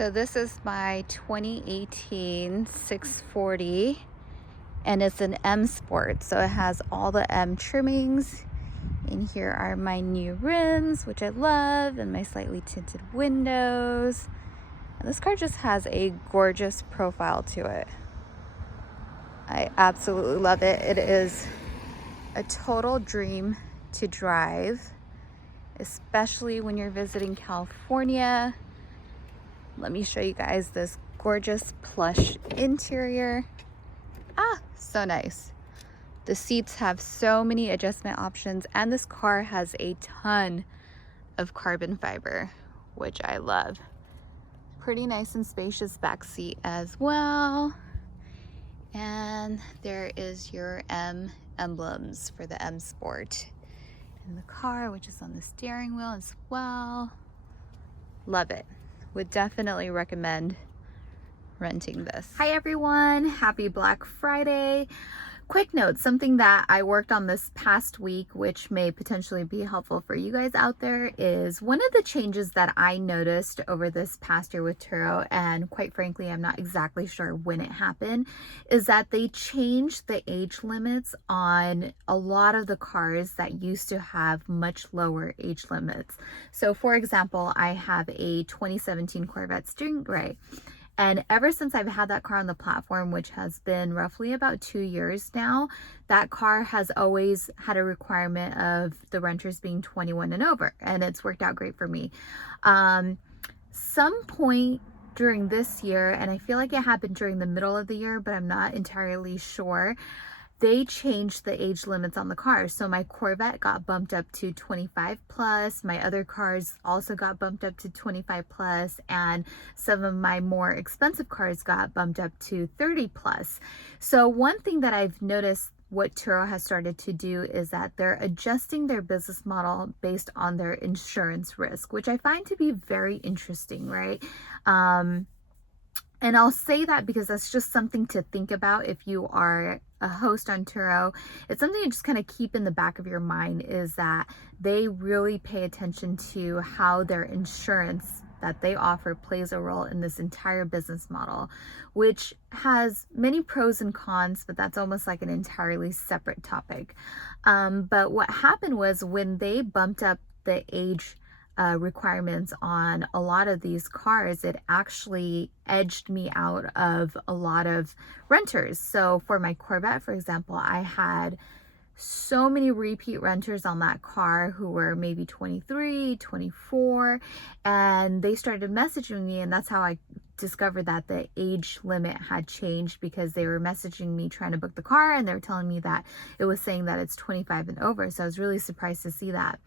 So this is my 2018 640 and it's an M Sport. So it has all the M trimmings. And here are my new rims, which I love, and my slightly tinted windows. And this car just has a gorgeous profile to it. I absolutely love it. It is a total dream to drive, especially when you're visiting California. Let me show you guys this gorgeous plush interior. So nice. The seats have so many adjustment options, and this car has a ton of carbon fiber, which I love. Pretty nice and spacious back seat as well. And there is your M emblems for the M Sport in the car, which is on the steering wheel as well. Love it. Would definitely recommend renting this. Hi everyone, happy Black Friday. Quick note, something that I worked on this past week, which may potentially be helpful for you guys out there, is one of the changes that I noticed over this past year with Turo, and quite frankly, I'm not exactly sure when it happened, is that they changed the age limits on a lot of the cars that used to have much lower age limits. So for example, I have a 2017 Corvette Stingray. And ever since I've had that car on the platform, which has been roughly about 2 years now, that car has always had a requirement of the renters being 21 and over, and it's worked out great for me. Some point during this year, and I feel like it happened during the middle of the year, but I'm not entirely sure, they changed the age limits on the cars. So my Corvette got bumped up to 25 plus. My other cars also got bumped up to 25 plus. And some of my more expensive cars got bumped up to 30 plus. So one thing that I've noticed what Turo has started to do is that they're adjusting their business model based on their insurance risk, which I find to be very interesting, right? And I'll say that because that's just something to think about if you are a host on Turo. It's something to just kind of keep in the back of your mind, is that they really pay attention to how their insurance that they offer plays a role in this entire business model, which has many pros and cons, but that's almost like an entirely separate topic. But what happened was when they bumped up the age requirements on a lot of these cars, it actually edged me out of a lot of renters. So for my Corvette, for example, I had so many repeat renters on that car who were maybe 23, 24, and they started messaging me, and that's how I discovered that the age limit had changed, because they were messaging me trying to book the car, and they were telling me that it was saying that it's 25 and over. So I was really surprised to see that.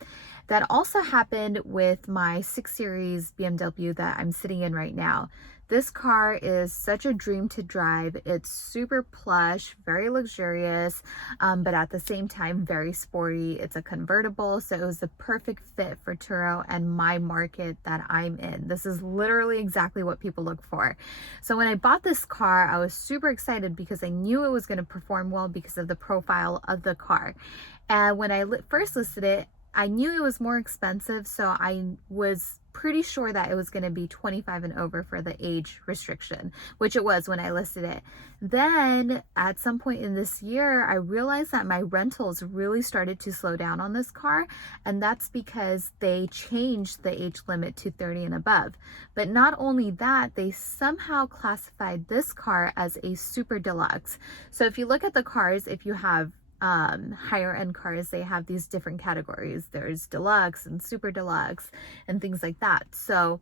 That also happened with my 6 Series BMW that I'm sitting in right now. This car is such a dream to drive. It's super plush, very luxurious, but at the same time, very sporty. It's a convertible, so it was the perfect fit for Turo and my market that I'm in. This is literally exactly what people look for. So when I bought this car, I was super excited because I knew it was going to perform well because of the profile of the car. And when I first listed it, I knew it was more expensive, so I was pretty sure that it was going to be 25 and over for the age restriction, which it was when I listed it. Then at some point in this year, I realized that my rentals really started to slow down on this car, and that's because they changed the age limit to 30 and above. But not only that, they somehow classified this car as a super deluxe. So if you look at the cars, if you have higher end cars, they have these different categories. There's deluxe and super deluxe and things like that. So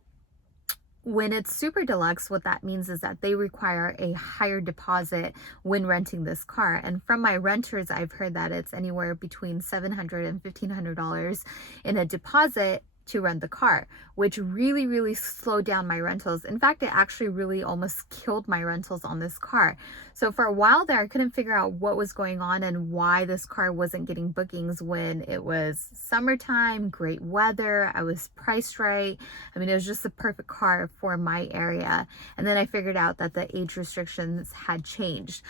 when it's super deluxe, what that means is that they require a higher deposit when renting this car. And from my renters, I've heard that it's anywhere between $700 and $1,500 in a deposit to rent the car, which really slowed down my rentals. In fact, it actually really almost killed my rentals on this car. So for a while there, I couldn't figure out what was going on and why this car wasn't getting bookings when it was summertime, great weather, I was priced right. I mean, it was just the perfect car for my area. And then I figured out that the age restrictions had changed,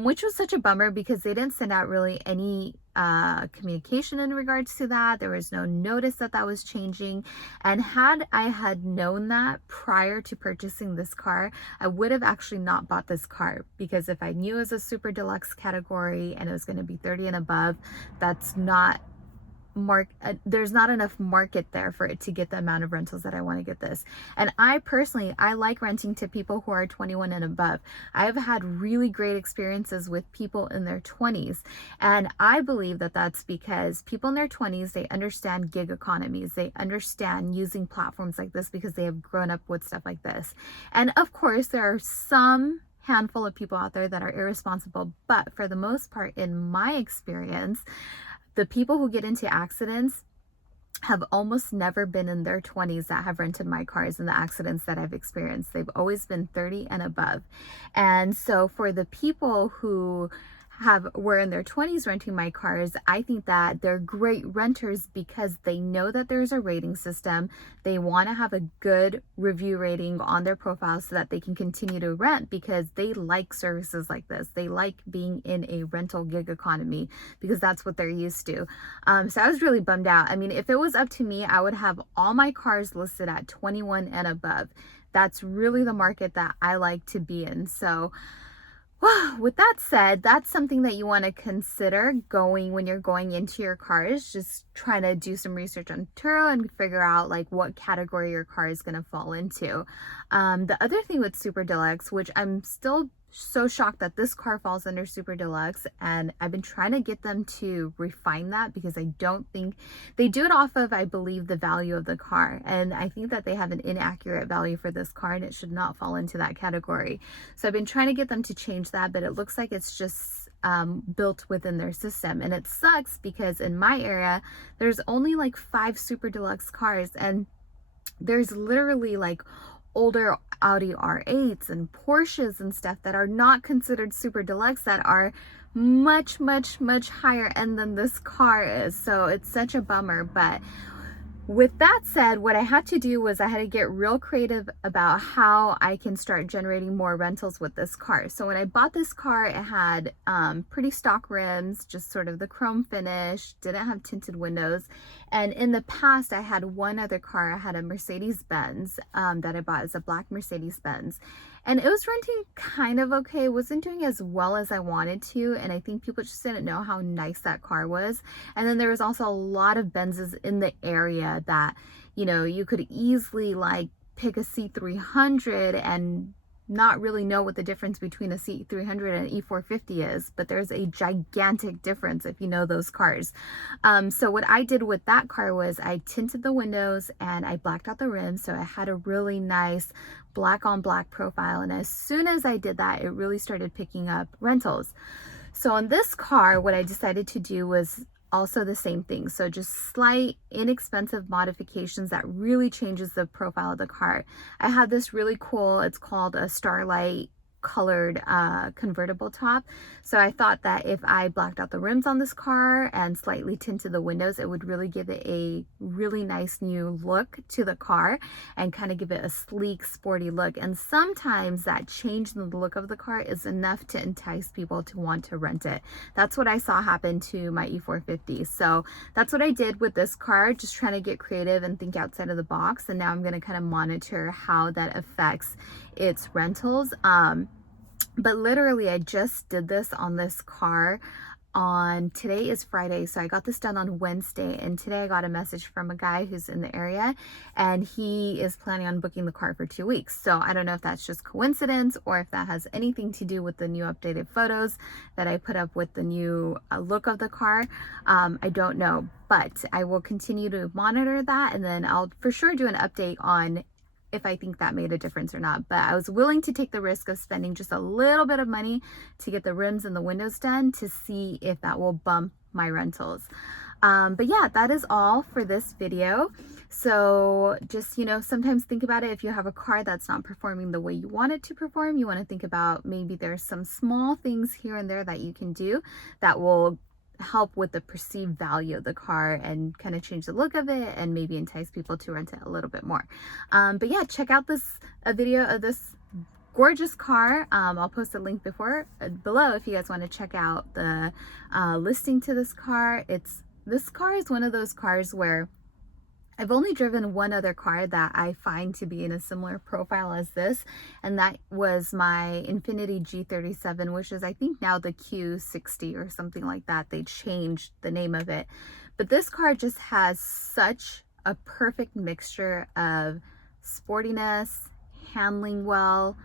which was such a bummer because they didn't send out really any communication in regards to that. There was no notice that that was changing. And had I had known that prior to purchasing this car, I would have actually not bought this car, because if I knew it was a super deluxe category and it was going to be 30 and above, that's not there's not enough market there for it to get the amount of rentals that I want to get this. And I personally, I like renting to people who are 21 and above. I've had really great experiences with people in their 20s, and I believe that that's because people in their 20s, they understand gig economies, they understand using platforms like this because they have grown up with stuff like this. And of course, there are some handful of people out there that are irresponsible, but for the most part, in my experience, the people who get into accidents have almost never been in their 20s that have rented my cars in the accidents that I've experienced. They've always been 30 and above. And so for the people who were in their 20s renting my cars, I think that they're great renters because they know that there's a rating system. They want to have a good review rating on their profile so that they can continue to rent, because they like services like this. They like being in a rental gig economy because that's what they're used to. So I was really bummed out. I mean, if it was up to me, I would have all my cars listed at 21 and above. That's really the market that I like to be in. So with that said, that's something that you want to consider when you're going into your cars. Just trying to do some research on Turo and figure out like what category your car is going to fall into. The other thing with Super Deluxe, which I'm still so shocked that this car falls under Super Deluxe, and I've been trying to get them to refine that because I don't think they do it off of, I believe, the value of the car, and I think that they have an inaccurate value for this car and it should not fall into that category. So I've been trying to get them to change that, but it looks like it's just built within their system, and it sucks because in my area there's only like 5 Super Deluxe cars, and there's literally like older Audi R8s and Porsches and stuff that are not considered super deluxe, that are much higher end than this car is. So it's such a bummer. But with that said, what I had to do was I had to get real creative about how I can start generating more rentals with this car. So when I bought this car, it had pretty stock rims, just sort of the chrome finish, didn't have tinted windows. And in the past, I had one other car. I had a Mercedes-Benz that I bought as a black Mercedes-Benz. And it was renting kind of okay. It wasn't doing as well as I wanted to. And I think people just didn't know how nice that car was. And then there was also a lot of Benzes in the area that, you know, you could easily like pick a C300 and not really know what the difference between a C300 and an E450 is, but there's a gigantic difference if you know those cars. So what I did with that car was I tinted the windows and I blacked out the rims, so I had a really nice black on black profile, and as soon as I did that, it really started picking up rentals. So on this car, what I decided to do was also the same thing. So just slight inexpensive modifications that really changes the profile of the car. I had this really cool, it's called a Starlight colored convertible top. So I thought that if I blacked out the rims on this car and slightly tinted the windows, it would really give it a really nice new look to the car and kind of give it a sleek, sporty look. And sometimes that change in the look of the car is enough to entice people to want to rent it. That's what I saw happen to my E450. So that's what I did with this car, just trying to get creative and think outside of the box. And now I'm going to kind of monitor how that affects its rentals. But literally I just did this on this car on, today is Friday, so I got this done on Wednesday, and today I got a message from a guy who's in the area and he is planning on booking the car for 2 weeks. So I don't know if that's just coincidence or if that has anything to do with the new updated photos that I put up with the new look of the car. I don't know, but I will continue to monitor that, and then I'll for sure do an update on if I think that made a difference or not. But I was willing to take the risk of spending just a little bit of money to get the rims and the windows done to see if that will bump my rentals. But yeah, that is all for this video. So just, you know, sometimes think about it. If you have a car that's not performing the way you want it to perform, you want to think about maybe there's some small things here and there that you can do that will help with the perceived value of the car and kind of change the look of it and maybe entice people to rent it a little bit more. But yeah, check out a video of this gorgeous car. I'll post a link below if you guys want to check out the listing to this car. This car is one of those cars where I've only driven one other car that I find to be in a similar profile as this, and that was my Infiniti G37, which is I think now the Q60 or something like that. They changed the name of it. But this car just has such a perfect mixture of sportiness, handling well,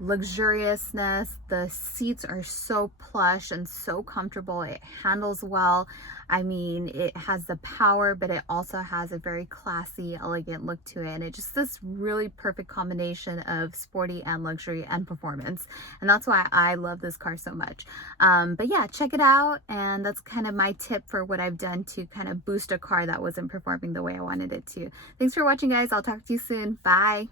luxuriousness. The seats are so plush and so comfortable. It handles well. I mean, it has the power, but it also has a very classy, elegant look to it. And it just this really perfect combination of sporty and luxury and performance. And that's why I love this car so much. But yeah, check it out. And that's kind of my tip for what I've done to kind of boost a car that wasn't performing the way I wanted it to. Thanks for watching, guys. I'll talk to you soon. Bye.